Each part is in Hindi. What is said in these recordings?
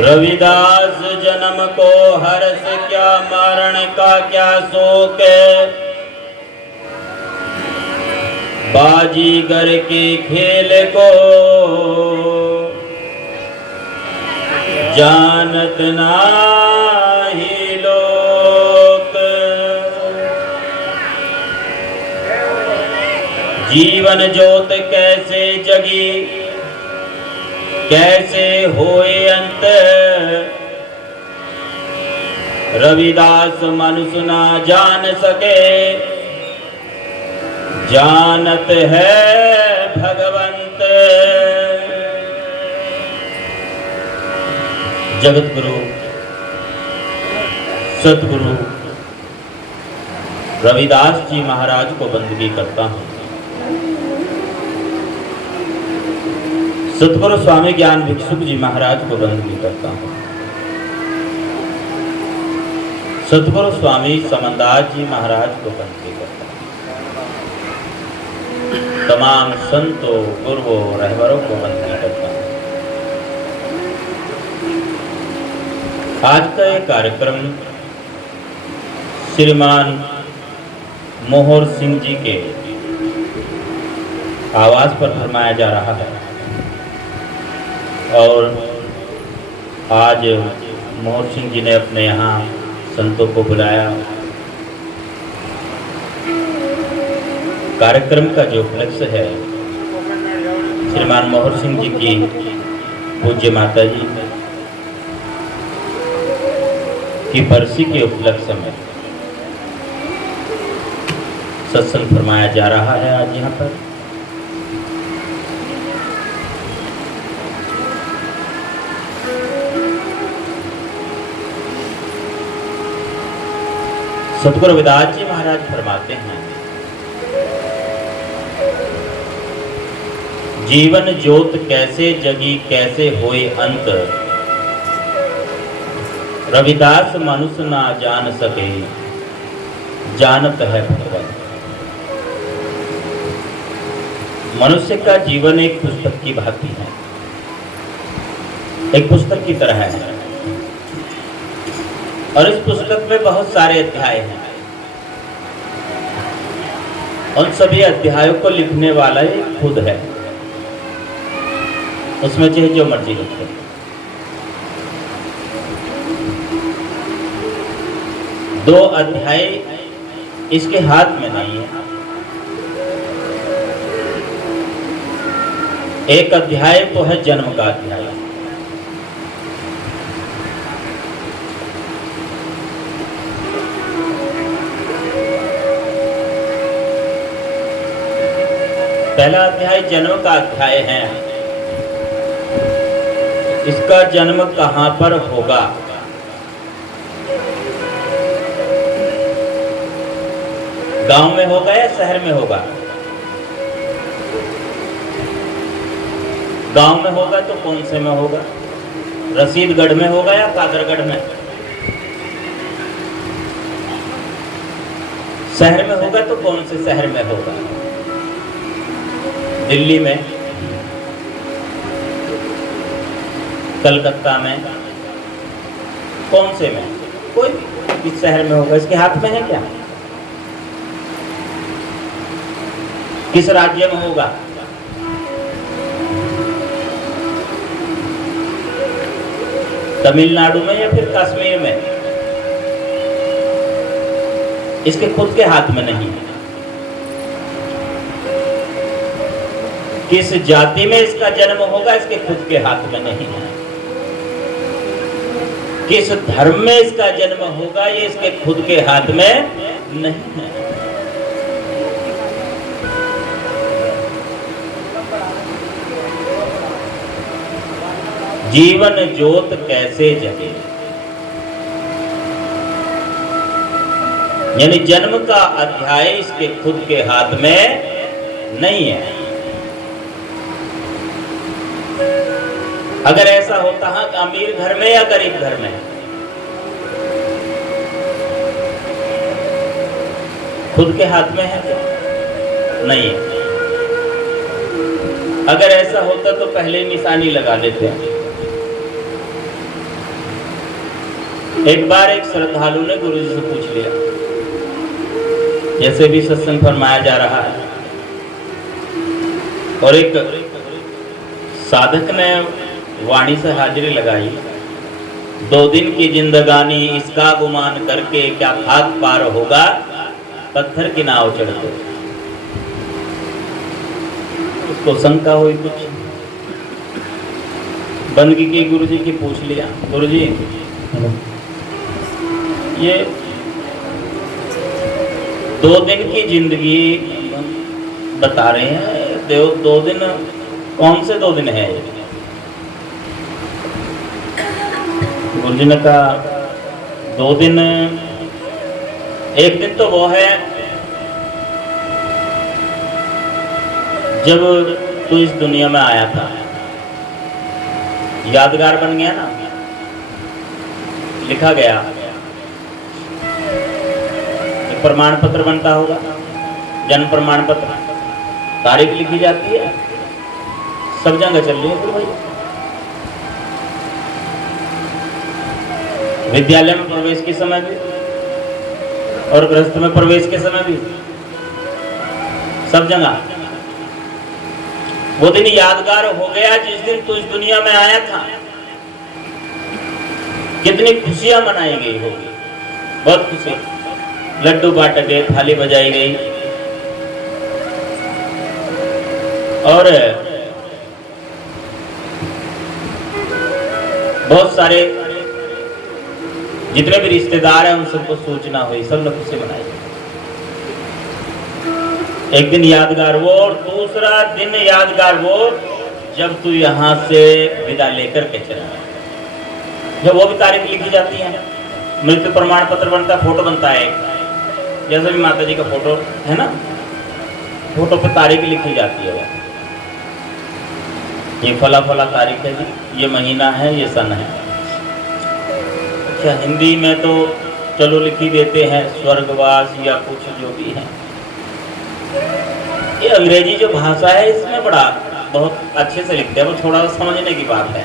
रविदास जन्म को हर्ष क्या, मरण का क्या शोक। बाजीगर के खेल को जानत नाही लोक। जीवन ज्योत कैसे जगी, कैसे होए अंत। रविदास मनुष्य ना जान सके, जानत है भगवंत। जगत गुरु सतगुरु रविदास जी महाराज को बंदगी करता हूँ। सतगुरु स्वामी ज्ञान भिक्षुक जी महाराज को बंदगी करता हूँ। सतगुरु स्वामी समनदास जी महाराज को बंदगी करता हूँ। तमाम संतों, गुरुओं, रहबरों को बंदगी करता हूँ। आज का ये कार्यक्रम श्रीमान मोहर सिंह जी के आवाज पर फरमाया जा रहा है और आज मोहर सिंह जी ने अपने यहाँ संतों को बुलाया। कार्यक्रम का जो उपलक्ष्य है श्रीमान मोहर सिंह जी की पूज्य माता जी की बरसी के उपलक्ष्य में सत्संग फरमाया जा रहा है आज यहाँ पर। सतगुरु रविदास जी महाराज फरमाते हैं, जीवन ज्योत कैसे जगी, कैसे होए अंत। रविदास मनुष्य ना जान सके, जानत है भगवंत। मनुष्य का जीवन एक पुस्तक की भांति है, एक पुस्तक की तरह है और इस पुस्तक में बहुत सारे अध्याय हैं। उन सभी अध्यायों को लिखने वाला ही खुद है, उसमें चाहे जो मर्जी लिखे। दो अध्याय इसके हाथ में नहीं है। एक अध्याय तो है जन्म का अध्याय, पहला अध्याय जन्म का अध्याय है। इसका जन्म कहां पर होगा, गांव में होगा या शहर में होगा। गांव में होगा तो कौन से में होगा, रसीदगढ़ में होगा या कादरगढ़ में। शहर में होगा तो कौन से शहर में होगा, दिल्ली में, कलकत्ता में, कौन से में, कोई भी इस शहर में होगा। इसके हाथ में है क्या, किस राज्य में होगा। तमिलनाडु में या फिर कश्मीर में, इसके खुद के हाथ में नहीं है। किस जाति में इसका जन्म होगा, इसके खुद के हाथ में नहीं है। किस धर्म में इसका जन्म होगा, ये इसके खुद के हाथ में नहीं है। जीवन ज्योत कैसे जगे, यानी जन्म का अध्याय इसके खुद के हाथ में नहीं है। अगर ऐसा होता है कि अमीर घर में या गरीब घर में, खुद के हाथ में है क्या, नहीं है। अगर ऐसा होता तो पहले निशानी लगा लेते हैं। एक बार एक श्रद्धालु ने गुरु जी से पूछ लिया, जैसे भी सत्संग फरमाया जा रहा है, और एक साधक ने वाणी से हाजिरी लगाई, 2 दिन की जिंदगानी इसका गुमान करके क्या खाक पार होगा, पत्थर की नाव चढ़ते। उसको शंका हुई, कुछ बंदगी की गुरु जी की पूछ लिया, गुरु जी ये 2 दिन की जिंदगी बता रहे हैं, 2 दिन कौन से 2 दिन है? गुरु जी ने कहा 2 दिन, एक दिन तो वो है जब तू इस दुनिया में आया था, यादगार बन गया ना, लिखा गया, एक प्रमाण पत्र बनता होगा, जन्म प्रमाण पत्र, तारीख लिखी जाती है, सब जगह चल रही है गुरु भाई। विद्यालय में प्रवेश के समय भी और गृहस्थ में प्रवेश के समय भी, सब जगह। वो दिन यादगार हो गया जिस दिन तू इस दुनिया में आया था। कितनी खुशियां मनाई गई होगी, बहुत खुशी, लड्डू बांटे गए, थाली बजाई गई, और बहुत सारे जितने भी रिश्तेदार हैं उन सबको सूचना हुई, सब लोग खुशी मनाई। एक दिन यादगार वो, और दूसरा दिन यादगार वो जब तू यहाँ से विदा लेकर के चला, जब वो भी तारीख लिखी जाती है, मृत्यु प्रमाण पत्र बनता, फोटो बनता है, जैसे भी माता जी का फोटो है ना, फोटो पे तारीख लिखी जाती है, ये फला फला तारीख है जी, ये महीना है, ये सन है। अच्छा, हिंदी में तो चलो लिखी देते हैं स्वर्गवास या कुछ जो भी है। ये अंग्रेजी जो भाषा है इसमें बड़ा बहुत अच्छे से लिखते हैं, वो थोड़ा समझने की बात है।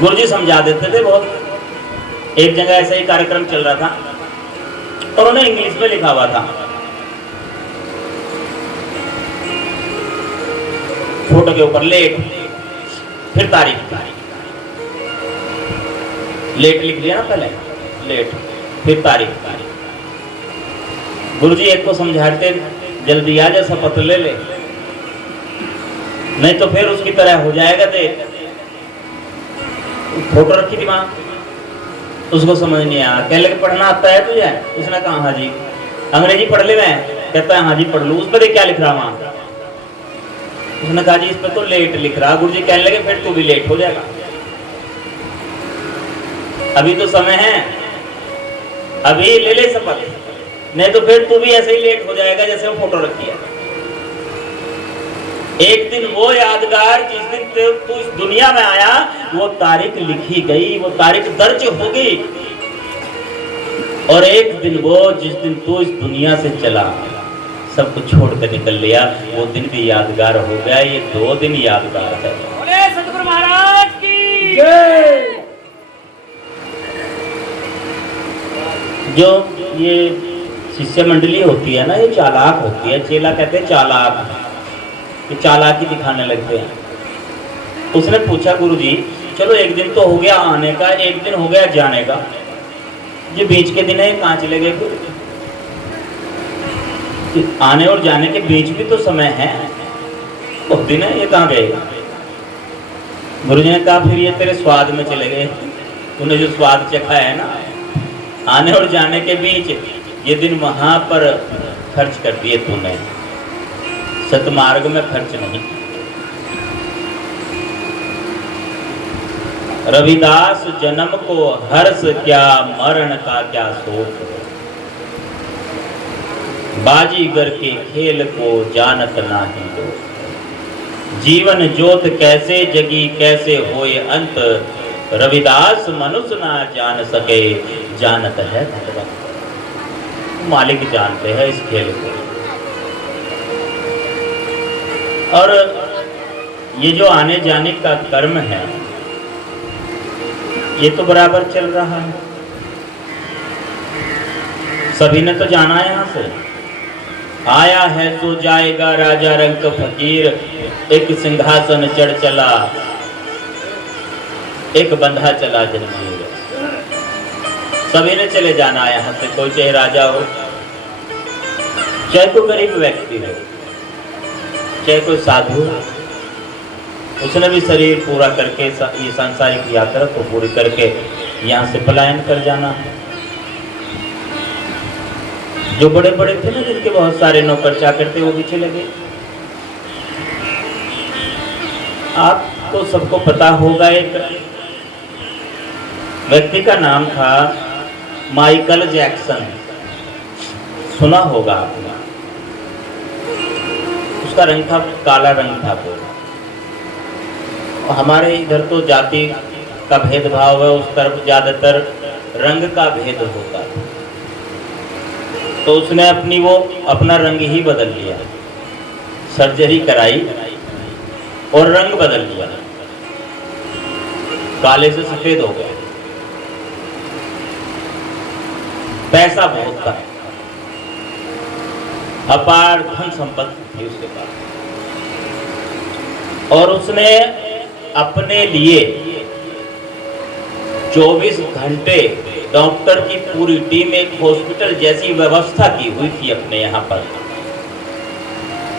गुरुजी समझा देते थे बहुत। एक जगह ऐसा ही कार्यक्रम चल रहा था और उन्हें इंग्लिश में लिखा हुआ था, फोटो के ऊपर लेट, फिर तारीख, लेट लिख दिया ना पहले, लेट फिर तारीख। गुरुजी एक को समझाते, जल्दी आ जा, शपथ ले ले, नहीं तो फिर उसकी तरह हो जाएगा। देख फोटो रखी थी वहां, उसको समझ नहीं आया, कह लगे पढ़ना आता है तुझे? उसने कहा हाँ जी। अंग्रेजी पढ़ ले? मैं कहता है हाँ जी पढ़ लूँ। उस पर क्या लिख रहा वहां? उसने कहा जी इस पर तो लेट लिख रहा। गुरुजी कहने लगे फिर तू भी लेट हो जाएगा, अभी तो समय है, अभी ले ले शपथ, नहीं तो फिर तू भी ऐसे ही लेट हो जाएगा जैसे वो फोटो रखी है। एक दिन वो यादगार जिस दिन तू इस दुनिया में आया, वो तारीख लिखी गई, वो तारीख दर्ज हो गई। और एक दिन वो जिस दिन तू इस दुनिया से चला, सब कुछ छोड़ कर निकल लिया, वो दिन भी यादगार हो गया। ये 2 दिन यादगार है। बोले सतगुरु महाराज की जय। जो ये शिष्य मंडली होती है ना, ये चालाक होती है। चेला कहते हैं चालाक, ये चालाकी दिखाने लगते हैं। उसने पूछा गुरुजी चलो एक दिन तो हो गया आने का, एक दिन हो गया जाने का, ये बीच के दिन है कहाँ चले गए? आने और जाने के बीच भी तो समय है, वो दिन है, ये कहाँ गए? गुरुजी ने कहा फिर ये तेरे स्वाद में चले गए, तूने जो स्वाद चखा है ना आने और जाने के बीच, ये दिन वहां पर खर्च कर दिए तूने, सतमार्ग में खर्च नहीं। रविदास जन्म को हर्ष क्या, मरण का क्या शोक, बाजीगर के खेल को जानत नाही दो, जीवन ज्योत कैसे जगी कैसे होए अंत, रविदास मनुष्य ना जान सके, जानत है भगवान। मालिक जानते हैं इस खेल को। और ये जो आने जाने का कर्म है, ये तो बराबर चल रहा है, सभी ने तो जाना है यहाँ से। आया है तो जाएगा राजा रंग का फकीर, एक सिंहासन चढ़ चला, एक बंधा चला जंजीर। सभी ने चले जाना है यहाँ से, कोई चाहे राजा हो, चाहे कोई गरीब व्यक्ति हो, चाहे कोई साधु हो। उसने भी शरीर पूरा करके ये सांसारिक यात्रा को पूरी करके यहाँ से पलायन कर जाना है। जो बड़े बड़े थे ना, जिनके बहुत सारे नौकर चाकर थे, वो भी चले गए। आपको सबको पता होगा, एक व्यक्ति का नाम था माइकल जैक्सन, सुना होगा आपने। उसका रंग था काला रंग था वो। हमारे इधर तो जाति का भेदभाव है, उस तरफ ज्यादातर रंग का भेद होता है। तो उसने अपना रंग ही बदल लिया, सर्जरी कराई और रंग बदल लिया, काले से सफेद हो गया। पैसा बहुत था, अपार धन संपत्ति थी उसके पास, और उसने अपने लिए 24 घंटे डॉक्टर की पूरी टीम, एक हॉस्पिटल जैसी व्यवस्था की हुई थी अपने यहाँ पर,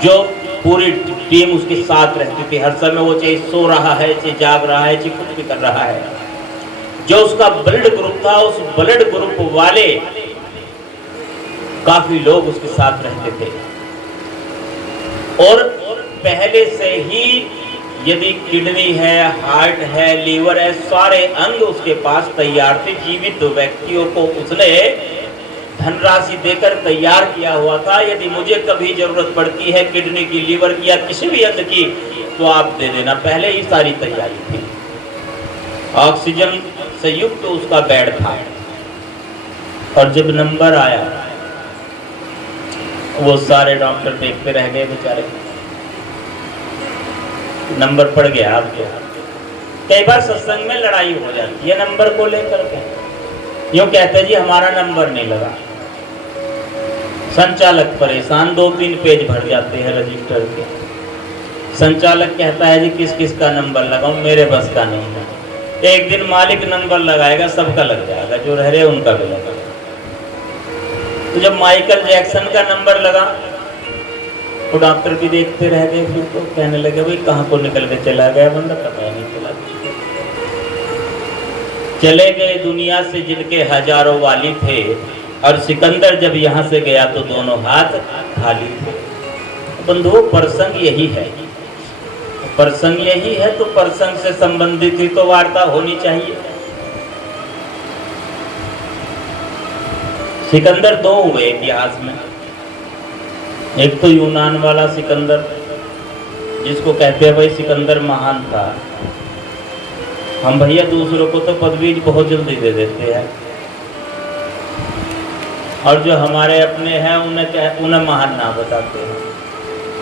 जो पूरी टीम उसके साथ रहती थी हर समय। वो चाहे सो रहा है, चाहे जाग रहा है, चाहे कुछ भी कर रहा है। जो उसका ब्लड ग्रुप था, उस ब्लड ग्रुप वाले काफी लोग उसके साथ रहते थे। और पहले से ही यदि किडनी है, हार्ट है, लीवर है, सारे अंग उसके पास तैयार थे। जीवित व्यक्तियों को उसने धनराशि देकर तैयार किया हुआ था। यदि मुझे कभी जरूरत पड़ती है किडनी की, लीवर की या किसी भी अंग की, तो आप दे देना। पहले ही सारी तैयारी थी। ऑक्सीजन से युक्त उसका बेड था। और जब नंबर आया, वो सारे डॉक्टर देखते रह गए बेचारे। नंबर पड़ गया आपके। कई बार सत्संग में लड़ाई हो जाती है नंबर को लेकर के। यूं कहते जी हमारा नंबर नहीं लगा, संचालक परेशान, 2-3 पेज भर जाते हैं रजिस्टर के। संचालक कहता है जी किस किस का नंबर लगाऊं, मेरे बस का नहीं है। एक दिन मालिक नंबर लगाएगा, सबका लग जाएगा, जो रह रहे उनका भी लगा। तो जब माइकल जैक्सन का नंबर लगा तो डॉक्टर भी देखते रह गए। फिर तो कहने लगे भाई कहाँ को निकल के चला गया बंदा, पता नहीं चला। चले गए दुनिया से जिनके हजारों वाली थे। और सिकंदर जब यहाँ से गया तो दोनों हाथ खाली थे। बंधुओं, प्रसंग यही है, प्रसंग यही है। तो प्रसंग से संबंधित ही तो वार्ता होनी चाहिए। सिकंदर 2 हुए इतिहास में। एक तो यूनान वाला सिकंदर, जिसको कहते हैं भाई सिकंदर महान था। हम भैया दूसरों को तो पदवी बहुत जल्दी दे देते हैं, और जो हमारे अपने हैं उन्हें महान ना बताते हैं,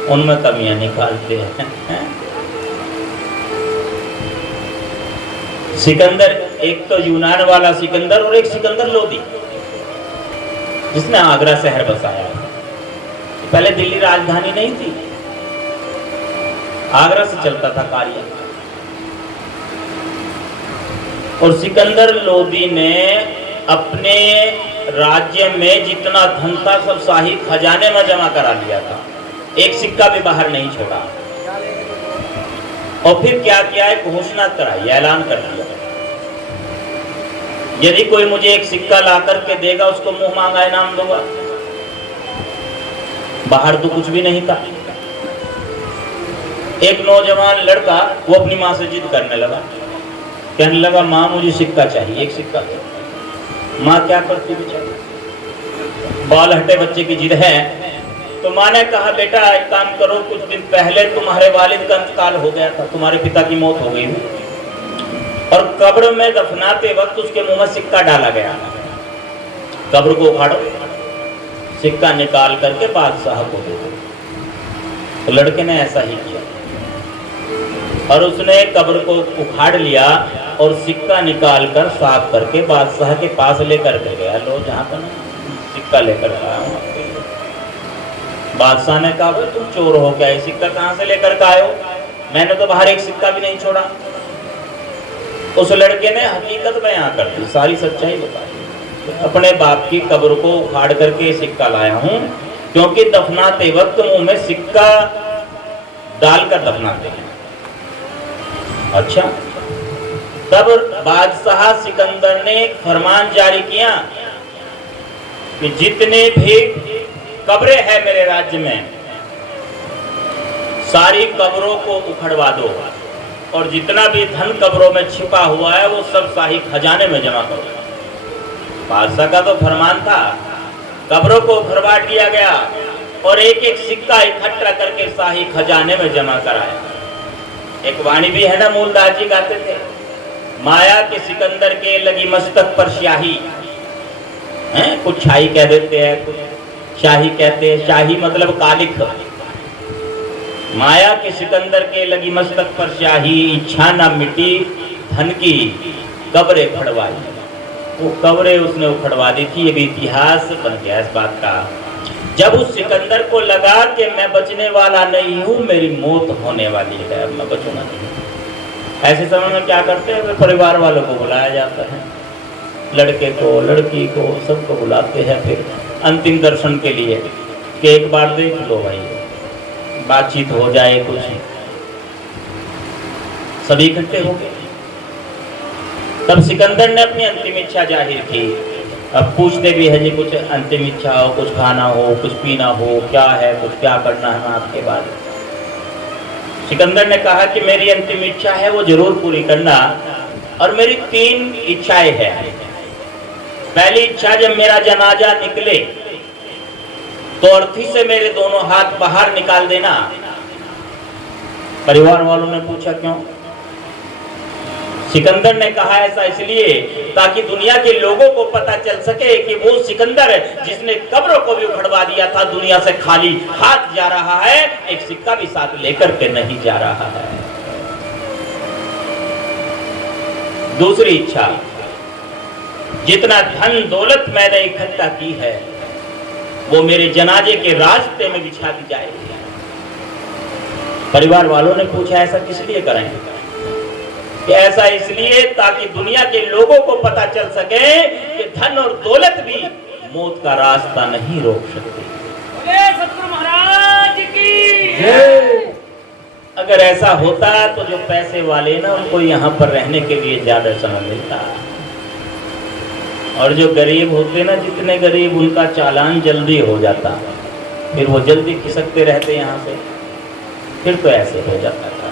उनमें कमियां निकालते हैं। सिकंदर, एक तो यूनान वाला सिकंदर और एक सिकंदर लोदी, जिसने आगरा शहर बसाया। पहले दिल्ली राजधानी नहीं थी, आगरा से चलता था कार्य। और सिकंदर लोदी ने अपने राज्य में जितना धन था सब शाही खजाने में जमा करा लिया था, एक सिक्का भी बाहर नहीं छोड़ा। और फिर क्या किया, एक घोषणा कराई, ऐलान कर दिया, यदि कोई मुझे एक सिक्का ला करके देगा उसको मुंह मांगा इनाम दूंगा। बाहर तो कुछ भी नहीं था। एक नौजवान लड़का वो अपनी माँ से जिद करने लगा, कहने लगा माँ मुझे सिक्का चाहिए, एक सिक्का चाहिए। माँ क्या करती बेचारी, बाल हटे बच्चे की जिद है। तो माँ ने कहा बेटा एक काम करो, कुछ दिन पहले तुम्हारे वालिद का इंतकाल हो गया था, तुम्हारे पिता की मौत हो गई थी, और कब्र में दफनाते वक्त उसके मुंह में सिक्का डाला गया। कब्र को उखाड़ो, सिक्का निकाल करके बादशाह को दे दो। तो लड़के ने ऐसा ही किया और उसने कब्र को उखाड़ लिया और सिक्का निकाल कर साफ करके बादशाह के पास लेकर के गया। लो जहाँ पर सिक्का लेकर आया हूँ आपके लिए। बादशाह ने कहा भाई तुम चोर हो क्या, ये सिक्का कहाँ से लेकर के आए हो? मैंने तो बाहर एक सिक्का भी नहीं छोड़ा। उस लड़के ने हकीकत बयां कर दी, सारी सच्चाई बताई। अपने बाप की कब्र को उखाड़ करके सिक्का लाया हूँ, क्योंकि दफनाते वक्त मुंह में सिक्का डालकर दफनाते हैं। अच्छा, तब बादशाह सिकंदर ने एक फरमान जारी किया कि जितने भी कब्रें हैं मेरे राज्य में, सारी कब्रों को उखड़वा दो और जितना भी धन कब्रों में छिपा हुआ है वो सब शाही खजाने में जमा करो। बादशाह का तो फरमान था, कब्रों को उखड़वा दिया गया और एक एक सिक्का इकट्ठा करके शाही खजाने में जमा कराया। एक वाणी भी है ना, मूलदास जी गाते थे, माया के सिकंदर के लगी मस्तक पर स्याही, हैं कुछ शाही कह देते हैं, कुछ शाही कहते हैं। शाही मतलब कालिख। माया के सिकंदर के लगी मस्तक पर स्याही, इच्छा न मिटी धन की कब्रें उखड़वाई। वो कब्रें उसने उखड़वा दी थी। ये भी इतिहास बन गया इस बात का। जब उस सिकंदर को लगा कि मैं बचने वाला नहीं हूं, मेरी मौत होने वाली है, अब मैं बचूंगा नहीं, ऐसे समय में क्या करते हैं, परिवार वालों को बुलाया जाता है, लड़के को लड़की को सबको बुलाते हैं फिर अंतिम दर्शन के लिए कि एक बार देख लो भाई, बातचीत हो जाए कुछ। सभी इकट्ठे हो गए। तब सिकंदर ने अपनी अंतिम इच्छा जाहिर की। अब पूछते भी है जी, कुछ अंतिम इच्छा हो, कुछ खाना हो, कुछ पीना हो, क्या है, कुछ क्या करना है आपके बाद? सिकंदर ने कहा कि मेरी अंतिम इच्छा है वो जरूर पूरी करना, और मेरी 3 इच्छाएं हैं। पहली इच्छा, जब मेरा जनाजा निकले तो अर्थी से मेरे दोनों हाथ बाहर निकाल देना। परिवार वालों ने पूछा क्यों? सिकंदर ने कहा ऐसा इसलिए ताकि दुनिया के लोगों को पता चल सके कि वो सिकंदर जिसने कब्रों को भी उखड़वा दिया था, दुनिया से खाली हाथ जा रहा है, एक सिक्का भी साथ लेकर के नहीं जा रहा है। दूसरी इच्छा, जितना धन दौलत मैंने इकट्ठा की है वो मेरे जनाजे के रास्ते में बिछा दी जाएगी। परिवार वालों ने पूछा ऐसा किस लिए करेंगे? कि ऐसा इसलिए ताकि दुनिया के लोगों को पता चल सके कि धन और दौलत भी मौत का रास्ता नहीं रोक सकते। सतगुरु महाराज की जय। अगर ऐसा होता तो जो पैसे वाले ना, उनको यहाँ पर रहने के लिए ज्यादा समय मिलता, और जो गरीब होते ना, जितने गरीब, उनका चालान जल्दी हो जाता, फिर वो जल्दी खिसकते रहते यहाँ से, फिर तो ऐसे हो जाता था।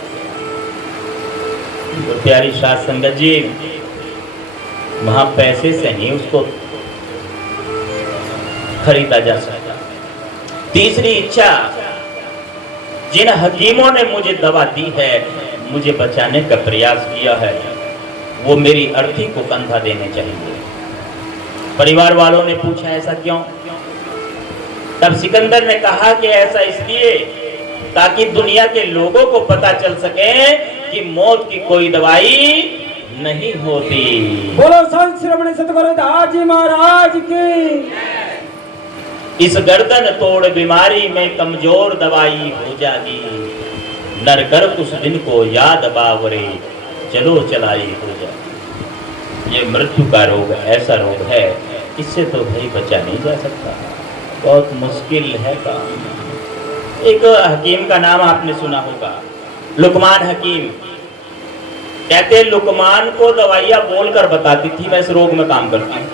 तो प्यारी साध संगत जी, वहां पैसे से नहीं उसको खरीदा जा सकता। तीसरी इच्छा, जिन हकीमों ने मुझे दवा दी है, मुझे बचाने का प्रयास किया है, वो मेरी अर्थी को कंधा देने चाहिए। परिवार वालों ने पूछा ऐसा क्यों? तब सिकंदर ने कहा कि ऐसा इसलिए ताकि दुनिया के लोगों को पता चल सके कि मौत की कोई दवाई नहीं होती। बोलो संत श्रवण सतगुरु दास जी महाराज की। इस गर्दन तोड़ बीमारी में कमजोर दवाई हो जागी, नर कर उस दिन को याद बावरे, चलो चलाई हो जागी। ये मृत्यु का रोग ऐसा रोग है, इससे तो भाई बचा नहीं जा सकता, बहुत मुश्किल है काम। एक हकीम का नाम आपने सुना होगा, लुकमान हकीम। कहते हैं लुकमान को दवाइयां बोलकर बताती थी, मैं इस रोग में काम करती हूँ।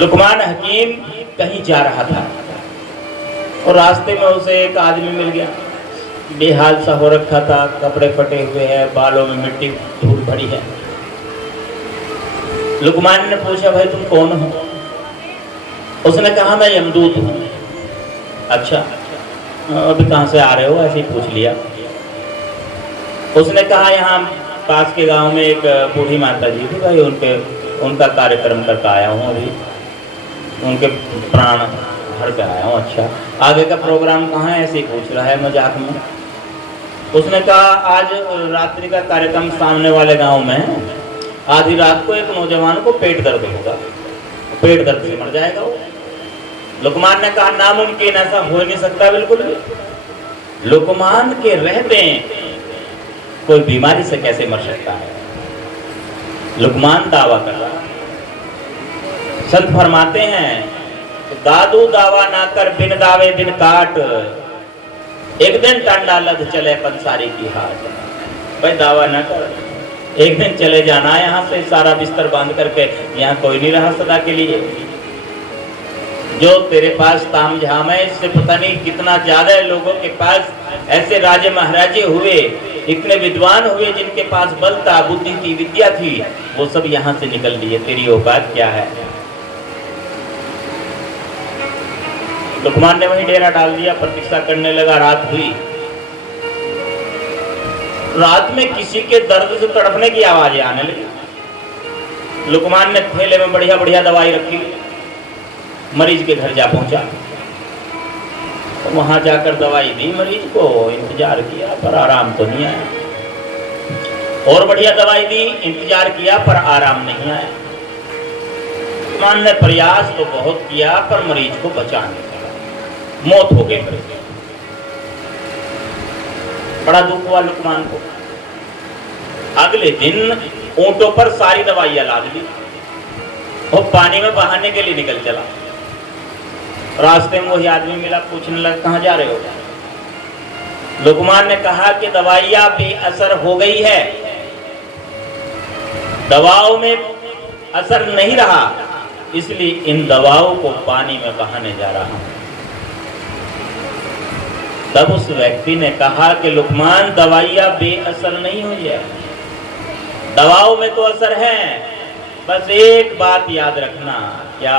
लुकमान हकीम कहीं जा रहा था और रास्ते में उसे एक आदमी मिल गया, बेहाल सा हो रखा था, कपड़े फटे हुए हैं, बालों में मिट्टी धूल भरी है। लुकमान ने पूछा भाई तुम कौन हो? उसने कहा मैं यमदूत हूँ। अच्छा, अभी कहाँ से आ रहे हो? ऐसे ही पूछ लिया। उसने कहा यहाँ पास के गांव में एक बूढ़ी माता जी थी भाई, उनका कार्यक्रम करके आया हूँ, अभी उनके प्राण भर के आया हूँ। अच्छा, आगे का प्रोग्राम कहाँ है? ऐसे ही पूछ रहा है मजाक में। उसने कहा आज रात्रि का कार्यक्रम सामने वाले गांव में है, आधी रात को एक नौजवान को पेट दर्द होगा, पेट दर्द से मर जाएगा वो। लुकमान ने कहा नामुमकिन, ऐसा हो नहीं सकता बिल्कुल भी। लुकमान के रहते कोई बीमारी से कैसे मर सकता है? लुकमान दावा कर रहा। संत फरमाते हैं दादू दावा ना कर बिन दावे बिन काट, एक दिन टांडा लद चले पंसारी की हाट। भाई दावा ना कर, एक दिन चले जाना है यहाँ से, सारा बिस्तर बांध करके, यहाँ कोई नहीं रहा सदा के लिए। जो तेरे पास ताम झाम है, इससे पता नहीं कितना ज्यादा लोगों के पास ऐसे राजे महाराजे हुए, इतने विद्वान हुए जिनके पास बल था, बुद्धि थी, विद्या थी, वो सब यहाँ से निकल लिए। तेरी औकात क्या है? लुकमान ने वही डेरा डाल दिया, प्रतीक्षा करने लगा। रात हुई, रात में किसी के दर्द से तड़पने की आवाजें आने लगी। लुकमान ने थैले में बढ़िया बढ़िया दवाई रखी, मरीज के घर जा पहुंचा, तो वहां जाकर दवाई दी मरीज को, इंतजार किया पर आराम तो नहीं आया। और बढ़िया दवाई दी, इंतजार किया पर आराम नहीं आया। लुकमान ने प्रयास तो बहुत किया पर मरीज को बचा नहीं सका, मौत हो गई मरीज। बड़ा दुख हुआ लुकमान को। अगले दिन ऊंटों पर सारी दवाइयां लाद ली और पानी में बहाने के लिए निकल चला। रास्ते में वही आदमी मिला, पूछने लगा कहां जा रहे हो? लुकमान ने कहा कि दवाइयां बेअसर हो गई है, दवाओं में असर नहीं रहा, इसलिए इन दवाओं को पानी में बहाने जा रहा हूं। तब उस व्यक्ति ने कहा कि लुकमान दवाइयां बेअसर नहीं हुई है, दवाओं में तो असर है, बस एक बात याद रखना, क्या?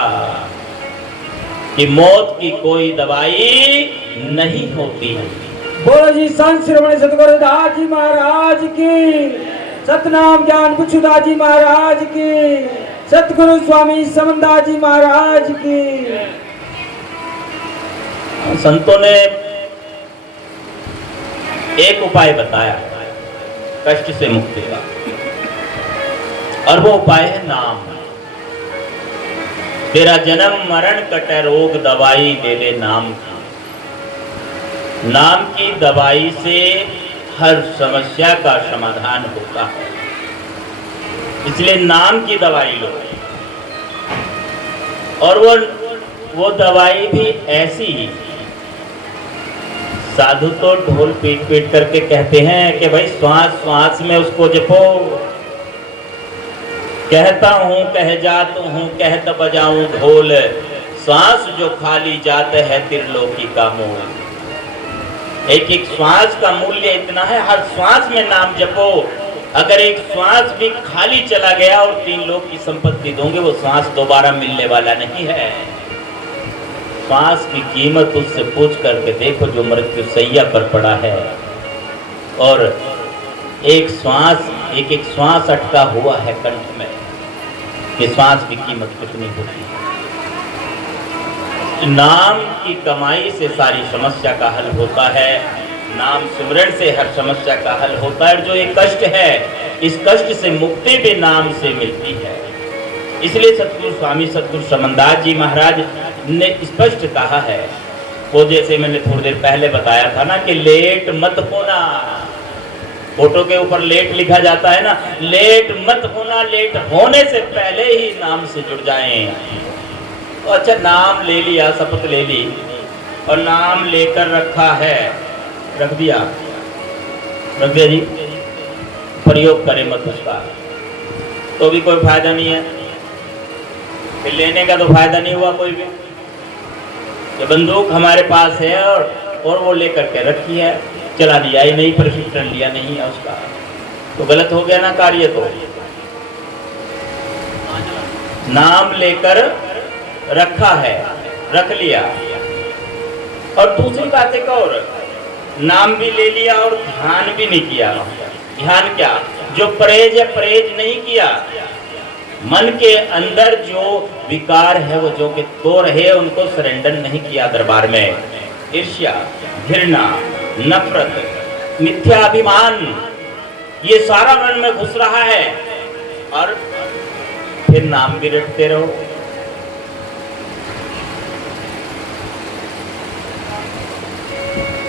कि मौत की कोई दवाई नहीं होती है। बोलो जी संत शिरोमणि सतगुरु दास जी महाराज की, सतनाम ज्ञान बिच्छुदास जी महाराज की, सतगुरु स्वामी समनदास जी महाराज की। संतों ने एक उपाय बताया कष्ट से मुक्ति का, और वो उपाय है नाम। तेरा जन्म मरण कटे रोग दवाई ले ले नाम की। नाम की दवाई से हर समस्या का समाधान होता है, इसलिए नाम की दवाई लो। और वो दवाई भी ऐसी, साधु तो ढोल पीट पीट करके कहते हैं कि भाई श्वास श्वास में उसको जपो। कहता हूँ कह जात हूँ, कहत बजाऊं ढोल, श्वास जो खाली जात है त्रिलोकी का मोल। एक एक श्वास का मूल्य इतना है, हर श्वास में नाम जपो। अगर एक श्वास भी खाली चला गया और 3 लोग की संपत्ति दोगे, वो श्वास दोबारा मिलने वाला नहीं है। श्वास की कीमत उससे पूछ करके देखो जो मृत्यु सैया पर पड़ा है, और एक एक श्वास अटका हुआ है कंठ में, कि श्वास की कीमत कितनी होती है। नाम की कमाई से सारी समस्या का हल होता है, नाम सिमरन से हर समस्या का हल होता है। जो ये कष्ट है, इस कष्ट से मुक्ति भी नाम से मिलती है। इसलिए सतगुरु स्वामी सतगुरु समनदास जी महाराज ने स्पष्ट कहा है, वो जैसे मैंने थोड़ी देर पहले बताया था ना कि लेट मत होना। फोटो के ऊपर लेट लिखा जाता है ना, लेट मत होना, लेट होने से पहले ही नाम से जुड़ जाएं। तो अच्छा, नाम ले लिया, शपथ ले ली और नाम लेकर रखा है, रख दिया जी, प्रयोग करे मत उसका, तो भी कोई फायदा नहीं है। फिर लेने का तो फायदा नहीं हुआ कोई भी। ये बंदूक हमारे पास है और वो लेकर के रखी है, चला दिया ही नहीं, प्रशिक्षण लिया नहीं है उसका, तो गलत हो गया ना कार्य। तो नाम लेकर रखा है, रख लिया। और दूसरी बात एक और, नाम भी ले लिया और ध्यान भी नहीं किया। ध्यान क्या? जो परहेज है परहेज नहीं किया। मन के अंदर जो विकार है, वो जो कि तो रहे, उनको सरेंडर नहीं किया दरबार में। ईर्ष्या, घृणा, नफरत, मिथ्या अभिमान, ये सारा मन में घुस रहा है और फिर नाम भी रटते रहो।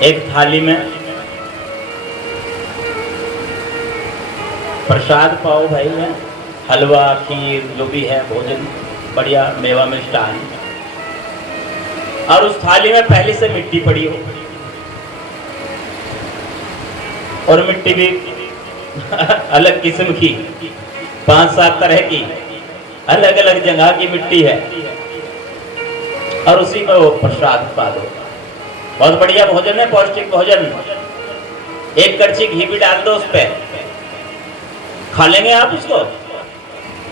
एक थाली में प्रसाद पाओ भाई है, हलवा खीर जो भी है भोजन बढ़िया, मेवा मिष्टान, और उस थाली में पहले से मिट्टी पड़ी हो, और मिट्टी भी अलग किस्म की, 5-7 तरह की अलग अलग जगह की मिट्टी है, और उसी में वो प्रसाद पा दो। बहुत बढ़िया भोजन है, पौष्टिक भोजन। एक कड़छी घी भी डाल दो उस पे, खा लेंगे आप उसको,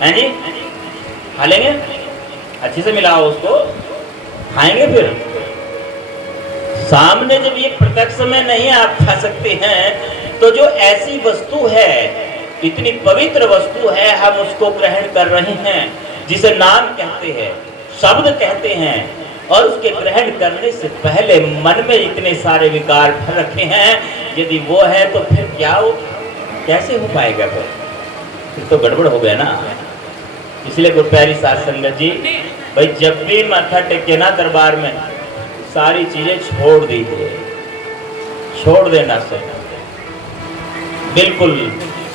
हैं जी? खा लेंगे, अच्छे से मिलाओ उसको, खाएंगे। फिर सामने जब ये प्रत्यक्ष में नहीं आप खा सकते हैं, तो जो ऐसी वस्तु है, इतनी पवित्र वस्तु है, हम उसको ग्रहण कर रहे हैं, जिसे नाम कहते हैं, शब्द कहते हैं, और उसके ग्रहण करने से पहले मन में इतने सारे विकार भर रखे हैं, यदि वो है तो फिर क्या हो, कैसे हो पाएगा? फिर तो गड़बड़ हो गया ना। इसलिए गुरु प्यारी साध संगत जी, भाई जब भी माथा टेके ना दरबार में, सारी चीजें छोड़ दीजिए, छोड़ देना से बिल्कुल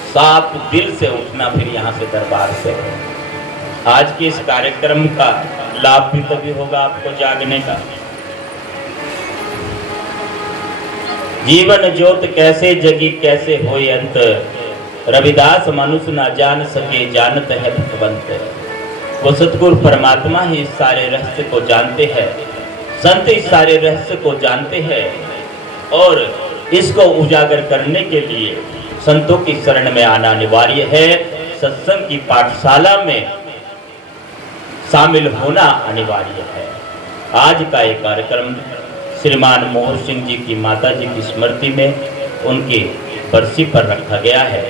साफ दिल से उठना फिर यहाँ से दरबार से। आज के इस कार्यक्रम का लाभ भी तभी होगा आपको जागने का। जीवन ज्योत कैसे जगी कैसे होए अंत, रविदास मनुष्य ना जान सके जानत है भगवंत। वो सतगुरु परमात्मा ही इस सारे रहस्य को जानते हैं, संत इस सारे रहस्य को जानते हैं, और इसको उजागर करने के लिए संतों की शरण में आना अनिवार्य है। सत्संग की पाठशाला में शामिल होना अनिवार्य है। आज का ये कार्यक्रम श्रीमान मोहन सिंह जी की माता जी की स्मृति में उनकी बरसी पर रखा गया है।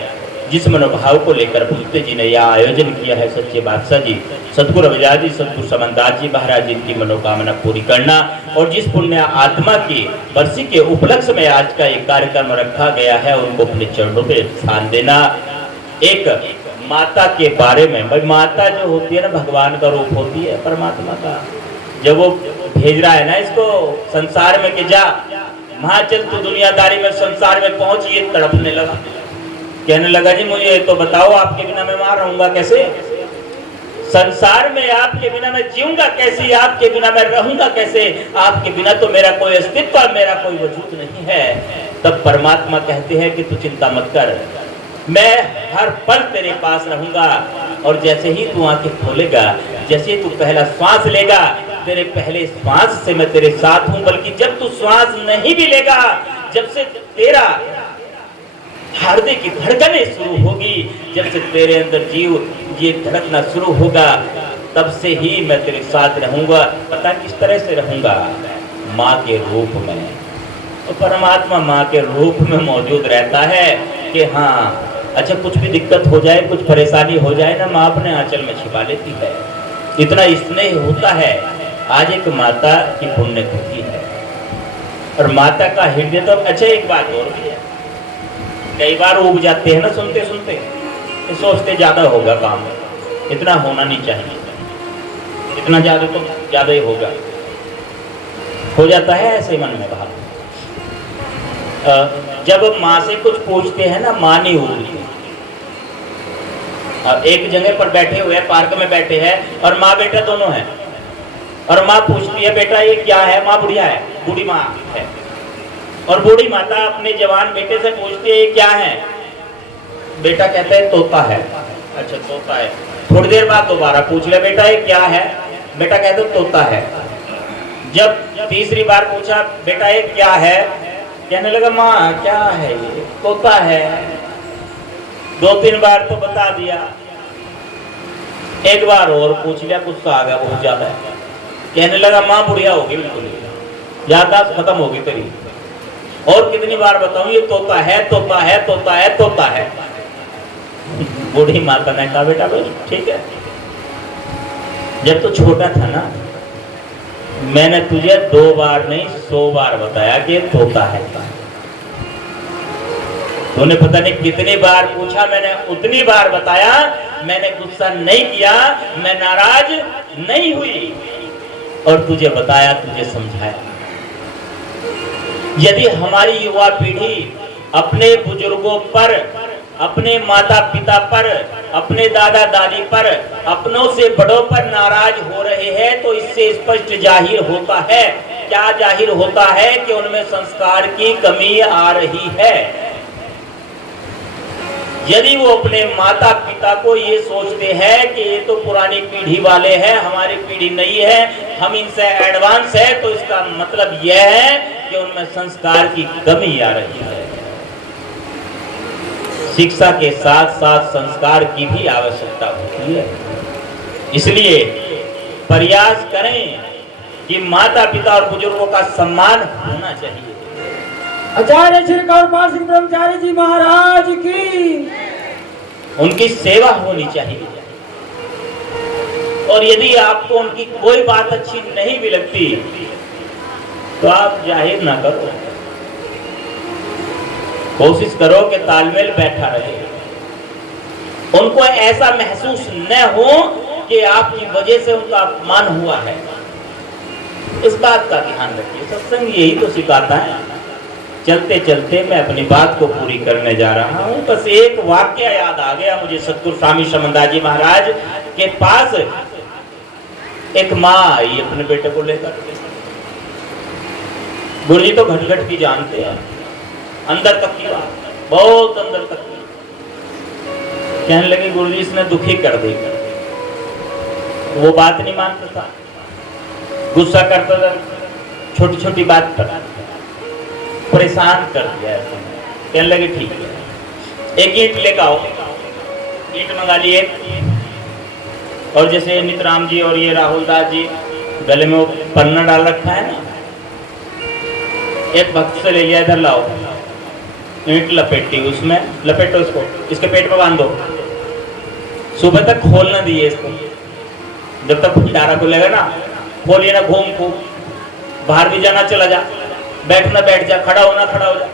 जिस मनोभाव को लेकर भूलते जी ने यह आयोजन किया है, सच्चे बादशाह जी सतगुरु रविदास जी, सतगुरु समनदास जी महाराज जी की मनोकामना पूरी करना, और जिस पुण्य आत्मा की बरसी के उपलक्ष्य में आज का एक कार्यक्रम रखा गया है, उनको अपने चरणों में स्थान देना। एक माता के बारे में, भाई माता जो होती है ना, भगवान का रूप होती है, परमात्मा का। जब वो भेज रहा है ना इसको संसार में कि जा वहां चल, तू दुनियादारी में संसार में पहुंच, ये तड़पने लगा, कहने लगा जी मुझे तो बताओ, आपके बिना मैं वहां रहूंगा कैसे? संसार में आपके बिना मैं जीऊंगा कैसे? आपके बिना मैं रहूंगा कैसे? आपके बिना तो मेरा कोई अस्तित्व, मेरा कोई वजूद नहीं है। तब परमात्मा कहते हैं कि तू चिंता मत कर, मैं हर पल तेरे पास रहूंगा, और जैसे ही तू आंखें खोलेगा, जैसे ही तू पहला श्वास लेगा, तेरे पहले श्वास से मैं तेरे साथ हूं, बल्कि जब तू श्वास नहीं भी लेगा, जब से तेरा हृदय की धड़कनें शुरू होगी, जब से तेरे अंदर जीव ये धड़कना शुरू होगा, तब से ही मैं तेरे साथ रहूंगा। पता किस तरह से रहूंगा? माँ के रूप में। तो परमात्मा माँ के रूप में मौजूद रहता है कि हाँ, अच्छा कुछ भी दिक्कत हो जाए, कुछ परेशानी हो जाए ना, माँ अपने आंचल में छिपा लेती है। इतना स्नेह होता है। आज एक माता की पुण्य तिथि है, और माता का हृदय तो। अच्छा एक बात और भी है, कई बार उब जाते हैं ना सुनते सुनते, सोचते ज्यादा होगा काम, इतना होना नहीं चाहिए, इतना ज्यादा तो ज्यादा ही होगा, हो जाता है ऐसे मन में भाव। जब माँ से कुछ पूछते हैं ना, माँ नहीं उबती। एक जगह पर बैठे हुए हैं, पार्क में बैठे हैं, और माँ बेटा दोनों हैं, और माँ पूछती है बेटा ये क्या है? माँ बुढ़िया है, बूढ़ी माँ है, और बूढ़ी माता अपने जवान बेटे से पूछती है ये क्या है? बेटा कहता है तोता है। अच्छा तोता है। थोड़ी देर बाद दोबारा पूछ लिया, बेटा ये क्या है? बेटा कहता है तोता है। जब तीसरी बार पूछा, बेटा ये क्या है? कहने लगा माँ क्या है ये? तोता है। 2-3 बार तो बता दिया, एक बार और पूछ लिया, गुस्सा आ गया बहुत ज्यादा। कहने लगा माँ बुढ़िया होगी, बिल्कुल याददाश्त खत्म होगी तेरी, और कितनी बार बताऊं ये तोता है, तोता है, तोता है, तोता है। बूढ़ी माता ने कहा बेटा बस ठीक है, जब तो छोटा था ना, मैंने तुझे 2 बार नहीं 100 बार बताया कि तोता है। तूने पता नहीं कितनी बार पूछा, मैंने उतनी बार बताया। मैंने गुस्सा नहीं किया, मैं नाराज नहीं हुई और तुझे बताया, तुझे समझाया। यदि हमारी युवा पीढ़ी अपने बुजुर्गों पर, अपने माता पिता पर, अपने दादा दादी पर, अपनों से बड़ों पर नाराज हो रहे हैं, तो इससे स्पष्ट जाहिर होता है, क्या जाहिर होता है कि उनमें संस्कार की कमी आ रही है। यदि वो अपने माता पिता को ये सोचते हैं कि ये तो पुरानी पीढ़ी वाले हैं, हमारी पीढ़ी नहीं है, हम इनसे एडवांस है, तो इसका मतलब यह है कि उनमें संस्कार की कमी आ रही है। शिक्षा के साथ साथ संस्कार की भी आवश्यकता होती है। इसलिए प्रयास करें कि माता पिता और बुजुर्गों का सम्मान होना चाहिए। आचार्य श्री गौरपाल सिंह ब्रह्मचारी जी महाराज की, उनकी सेवा होनी चाहिए। और यदि आपको उनकी कोई बात अच्छी नहीं भी लगती तो आप जाहिर ना करो, कोशिश करो कि तालमेल बैठा रहे, उनको ऐसा महसूस न हो कि आपकी वजह से उनका अपमान हुआ है। इस बात का ध्यान रखिए, सत्संग यही तो सिखाता है। चलते चलते मैं अपनी बात को पूरी करने जा रहा हूं। बस एक वाक्य याद आ गया मुझे। सतगुरु स्वामी समंदाजी महाराज के पास एक माँ आई अपने बेटे को लेकर। गुरु जी तो घट घट की जानते हैं, अंदर तक की बात, बहुत अंदर तक की। कहने लगे गुरु जी इसने दुखी कर दी। वो बात नहीं मानता था, गुस्सा करता था, छोटी छोटी बात पर परेशान कर दिया। कहने लगे ठीक है, एक ईंट लेकर आओ। ईंट मंगा लिए और जैसे नितराम जी और ये राहुल दास जी गले में वो पन्ना डाल रखा है ना, एक भक्त से ले लिया, इधर लाओ। ईंट लपेटी, उसमें लपेटो इसको, इसके पेट में बांध दो, सुबह तक खोल ना दिए इसको। जब तक भंडारा खुलेगा ना, खोलिए ना, घूम खूब, बाहर भी जाना चला जा, बैठना बैठ जा, खड़ा होना खड़ा हो जा।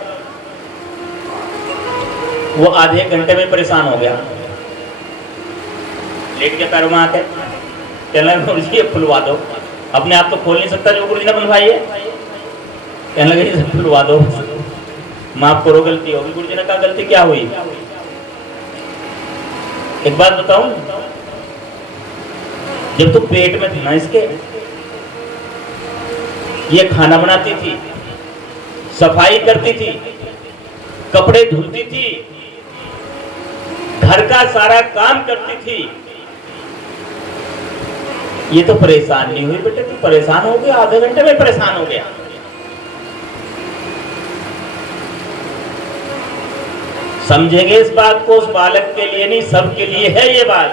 वो आधे घंटे में परेशान हो गया, लेट के पैरों में आके कहने लगे गुरु जी खुलवा दो। अपने आप तो खोल नहीं सकता जो गुरु जी ने बनवाई है। कहने लगे खुलवा दो, माफ करो गलती होगी। गुरु जी ने कहा गलती क्या हुई? एक बात बताऊं, जब तो पेट में थी ना इसके, ये खाना बनाती थी, सफाई करती थी, कपड़े धुलती थी, घर का सारा काम करती थी। ये तो परेशान नहीं हुई बेटे, तू परेशान हो गया, आधे घंटे में परेशान हो गया। समझेंगे इस बात को, उस बालक के लिए नहीं, सबके लिए है ये बात।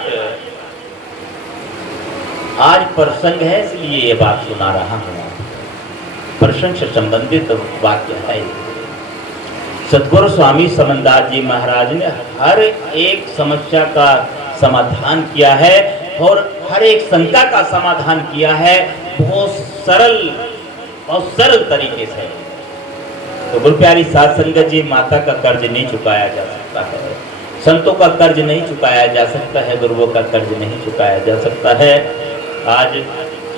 आज प्रसंग है इसलिए ये बात सुना रहा हूं। प्रसंग से संबंधित वाक्य है। सतगुरु स्वामी समनदास जी महाराज ने हर एक समस्या का समाधान किया है और हर एक शंका का समाधान किया है, बहुत सरल तरीके से। तो गुरु प्यारी साध संगत जी, माता का कर्ज नहीं चुकाया जा सकता है, संतों का कर्ज नहीं चुकाया जा सकता है, गुरुओं का कर्ज नहीं चुकाया जा सकता है। आज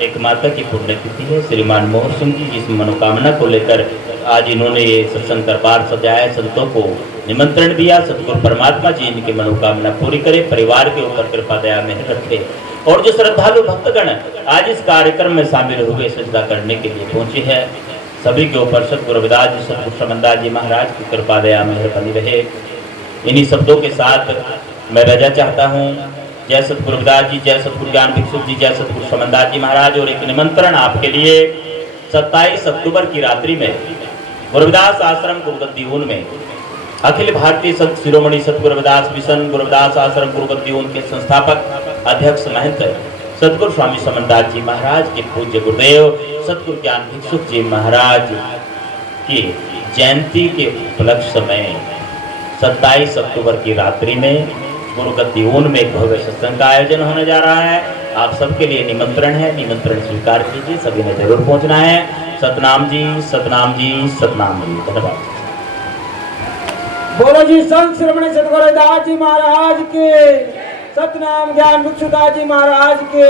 एक माता की पुण्यतिथि है, श्रीमान मोहन सिंह जी, जिस मनोकामना को लेकर आज इन्होंने ये सत्संग दरबार सजाया, संतों को निमंत्रण दिया। सतगुरु परमात्मा जी इनकी मनोकामना पूरी करे, परिवार के ऊपर कृपा दया मेहर रखे। और जो श्रद्धालु भक्तगण आज इस कार्यक्रम में शामिल हुए, सजदा करने के लिए पहुंचे हैं, सभी के ऊपर सतगुरु रविदास जी, सतगुरु समनदास जी महाराज की कृपा दया मेहर बनी रहे। इन्हीं शब्दों के साथ मैं रजा चाहता हूँ। जय सतगुरु रविदास जी, जय सतगुरु ज्ञान भिक्षुक जी, जय सतगुरु समनदास जी महाराज। और एक निमंत्रण आपके लिए 27 अक्टूबर की रात्रि में गुरुदास आश्रम गुरुगद्दीऊन में अखिल भारतीय संत शिरोमणि सतगुरु रविदास मिशन गुरुदास आश्रम गुरुगद्दीऊन के संस्थापक अध्यक्ष महंत सतगुरु स्वामी समनदास जी महाराज के पूज्य गुरुदेव सतगुरु ज्ञान भिक्षुक जी महाराज की जयंती के उपलक्ष्य में 27 अक्टूबर की रात्रि में गुरुगद्दीऊन में एक भव्य सत्संग का आयोजन होने जा रहा है। आप सबके लिए निमंत्रण है, निमंत्रण स्वीकार कीजिए, सभी ने जरूर पहुंचना है। सतनाम जी, सतनाम जी, सतनाम जी। धन्यवाद। बोलो जी संत श्रवण सतगुरुदास जी महाराज के, सतनाम ज्ञान भिक्षुदास जी महाराज के।